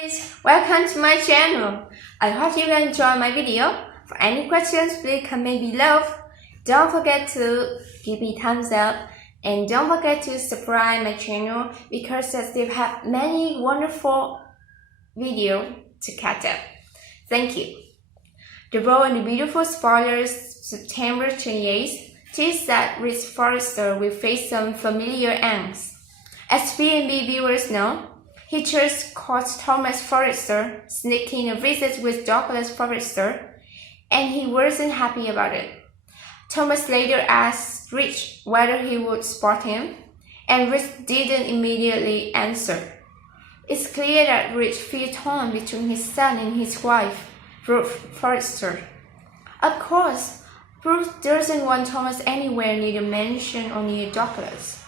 Guys, welcome to my channel. I hope you enjoy my video. For any questions, please comment below. Don't forget to give me thumbs up and don't forget to subscribe my channel because I still have many wonderful videos to catch up. Thank you. The Bold and the Beautiful spoilers September 28th teases that Rich Forrester will face some familiar angst. As B&B viewers know, he just caught Thomas Forrester sneaking a visit with Douglas Forrester, and he wasn't happy about it. Thomas later asked Rich whether he would spot him, and Rich didn't immediately answer. It's clear that Rich feels torn between his son and his wife, Brooke Forrester. Of course, Brooke doesn't want Thomas anywhere near the mansion or near Douglas.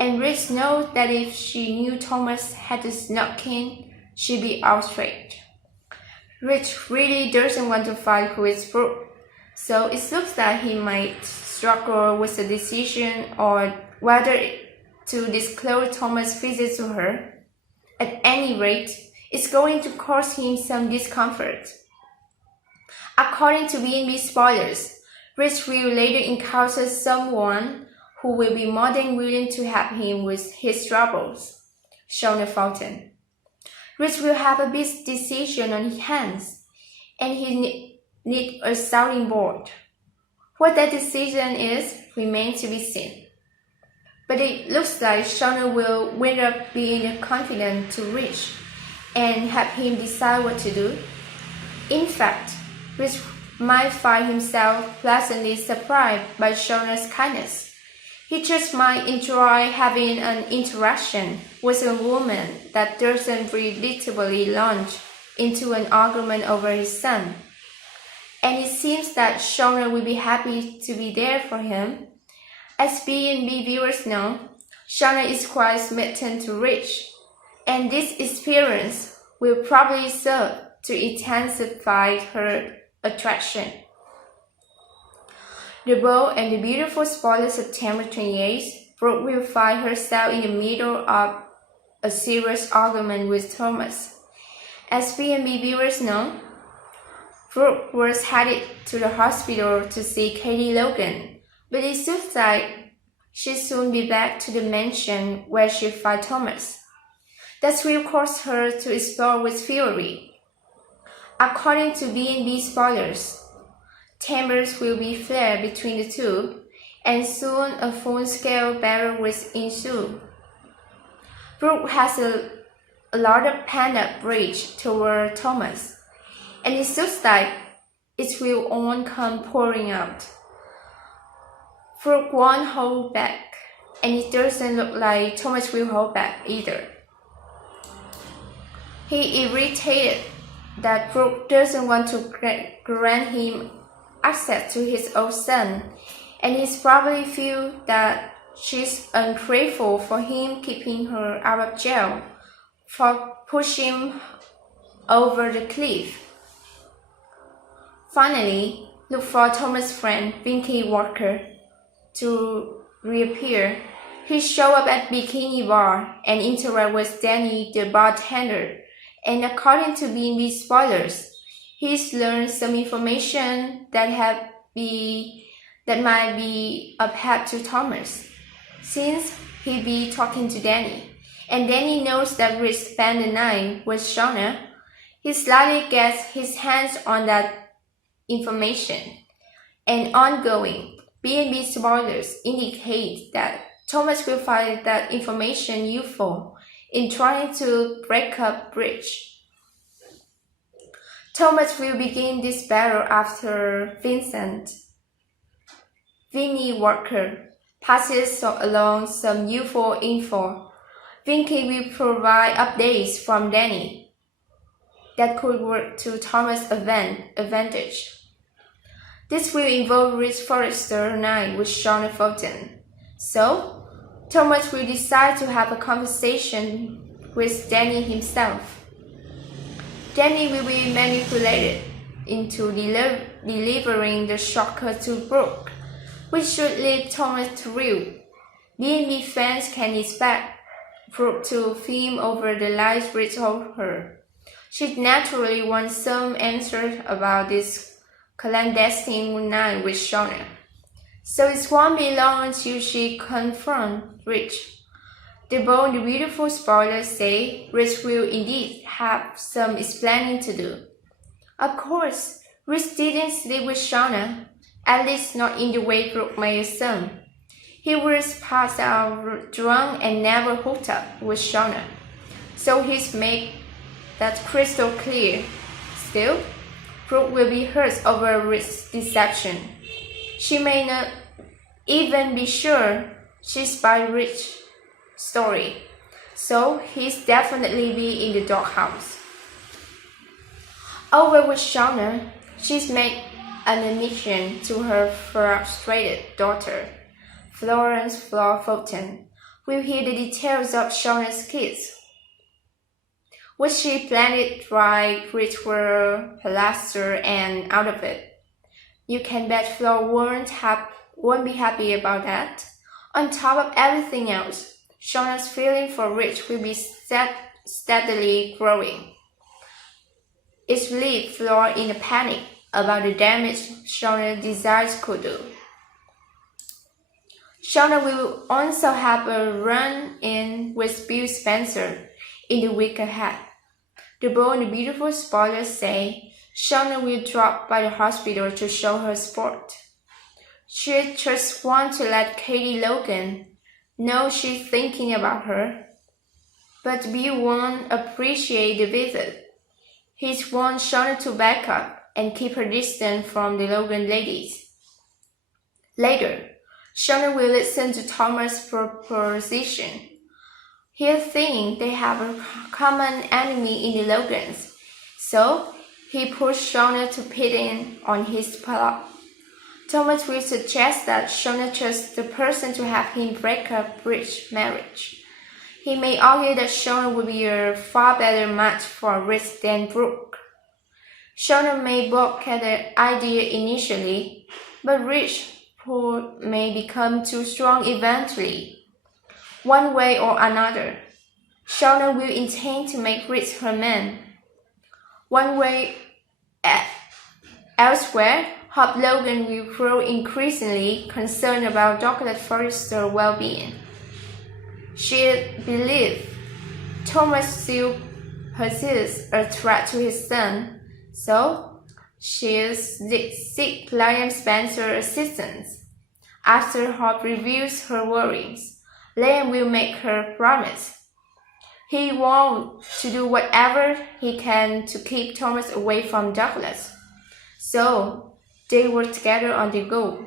And Rich knows that if she knew Thomas had snuck in, she'd be outraged. Rich really doesn't want to fight with Brooke, so it looks like he might struggle with the decision or whether to disclose Thomas' visit to her. At any rate, it's going to cause him some discomfort. According to B&B spoilers, Rich will later encounter someone who will be more than willing to help him with his troubles, Shauna Fulton. Rich will have a big decision on his hands, and he needs a sounding board. What that decision is remains to be seen. But it looks like Shauna will wind up being confident to Rich and help him decide what to do. In fact, Rich might find himself pleasantly surprised by Shauna's kindness. He just might enjoy having an interaction with a woman that doesn't predictably launch into an argument over his son. And it seems that Shauna will be happy to be there for him. As B&B viewers know, Shauna is quite smitten to Rich, and this experience will probably serve to intensify her attraction. The Bold and the Beautiful spoilers September 28th, Brooke will find herself in the middle of a serious argument with Thomas. As B&B viewers know, Brooke was headed to the hospital to see Katie Logan, but it looks like she'll soon be back to the mansion where she'll find Thomas. That will cause her to explore with fury. According to B&B spoilers, tempers will be flared between the two, and soon a full-scale battle will ensue. Brooke has a lot of pent-up rage toward Thomas, and it looks like it will all come pouring out. Brooke won't hold back, and it doesn't look like Thomas will hold back either. He irritated that Brooke doesn't want to grant him access to his old son, and he's probably feel that she's ungrateful for him keeping her out of jail, for pushing over the cliff. Finally, look for Thomas' friend Vinky Walker to reappear. He showed up at Bikini Bar and interacted with Danny the bartender, and according to B&B spoilers, he's learned some information that might be of help to Thomas, since he'll be talking to Danny, and Danny knows that Rich spent the night with Shauna. He slightly gets his hands on that information, and ongoing B&B spoilers indicate that Thomas will find that information useful in trying to break up Rich. Thomas will begin this battle after Vinnie Walker passes along some useful info. Vinky will provide updates from Danny that could work to Thomas' advantage. This will involve Rich Forrester night with Shauna Fulton. So, Thomas will decide to have a conversation with Danny himself. Danny will be manipulated into delivering the shocker to Brooke, which should leave Thomas thrilled. B&B fans can expect Brooke to film over the lies Rich told her. She naturally wants some answer about this clandestine night with Shauna. So it won't be long until she confronts Rich. The Bold and the Beautiful spoilers say Rich will indeed have some explaining to do. Of course, Rich didn't sleep with Shauna, at least not in the way Brooke may assume. He was passed out drunk and never hooked up with Shauna, so he's made that crystal clear. Still, Brooke will be hurt over Rich's deception. She may not even be sure she's by Rich's story, so he's definitely be in the doghouse. Over with Shauna, she's made an admission to her frustrated daughter, Florence Flor Fulton. We'll hear the details of Shauna's kids. What she planned right, Rich were plaster and out of it. You can bet Flor won't be happy about that. On top of everything else, Shauna's feeling for Rich will be steadily growing. It's leave Flor in a panic about the damage Shauna's desires could do. Shauna will also have a run-in with Bill Spencer in the week ahead. The Bold and the Beautiful spoilers say Shauna will drop by the hospital to show her support. She just wants to let Katie Logan know she's thinking about her, but Bill won't appreciate the visit. He's want Shauna to back up and keep her distant from the Logan ladies. Later, Shauna will listen to Thomas' proposition. He'll think they have a common enemy in the Logans, so he pushed Shauna to pit in on his plot. Thomas will suggest that Shauna trusts the person to have him break up Rich's marriage. He may argue that Shauna would be a far better match for Rich than Brooke. Shauna may balk at the idea initially, but Rich may become too strong eventually. One way or another, Shauna will intend to make Rich her man. One way elsewhere, Hope Logan will grow increasingly concerned about Dr. Forrester's well-being. She believes Thomas still poses a threat to his son, so she seeks Liam Spencer's assistance. After Hope reveals her worries, Liam will make her promise. He wants to do whatever he can to keep Thomas away from Douglas, so they work together on the goal.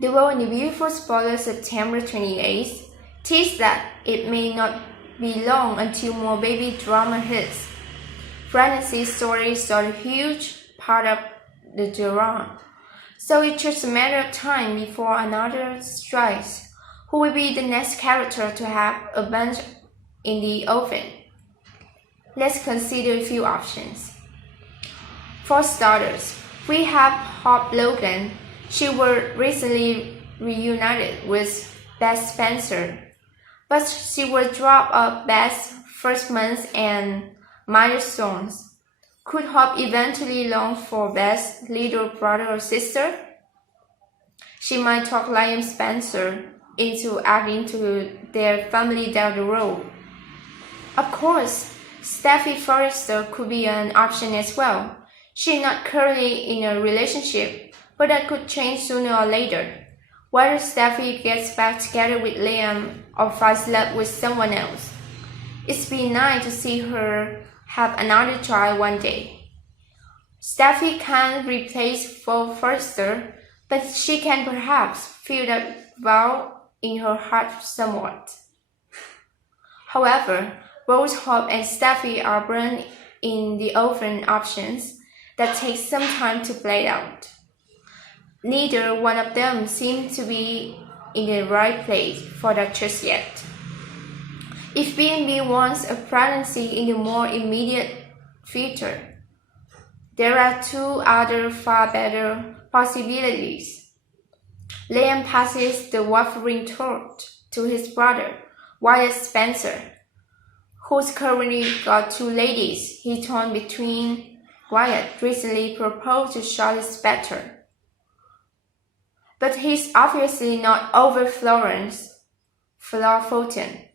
The Bold and the Beautiful spoiler September 28th teases that it may not be long until more baby drama hits. Pregnancy stories are a huge part of the genre, so it's just a matter of time before another strikes. Who will be the next character to have a bunch in the oven? Let's consider a few options. For starters, we have Hope Logan. She was recently reunited with Beth Spencer, but she will drop off Beth's first months and milestones. Could Hope eventually long for Beth's little brother or sister? She might talk Liam Spencer into adding to their family down the road. Of course, Steffy Forrester could be an option as well. She's not currently in a relationship, but that could change sooner or later. Whether Steffy gets back together with Liam or finds love with someone else. It's been nice to see her have another child one day. Steffy can't replace Forrester, but she can perhaps fill that void in her heart somewhat. However, both Hope and Steffy are born in the oven options that take some time to play out. Neither one of them seems to be in the right place for that just yet. If B&B wants a pregnancy in the more immediate future, there are two other far better possibilities. Liam passes the Wolverine torch to his brother, Wyatt Spencer, who's currently got 2 ladies. He torn between Wyatt recently proposed to Charlotte Spector. But he's obviously not over Florence Fulton.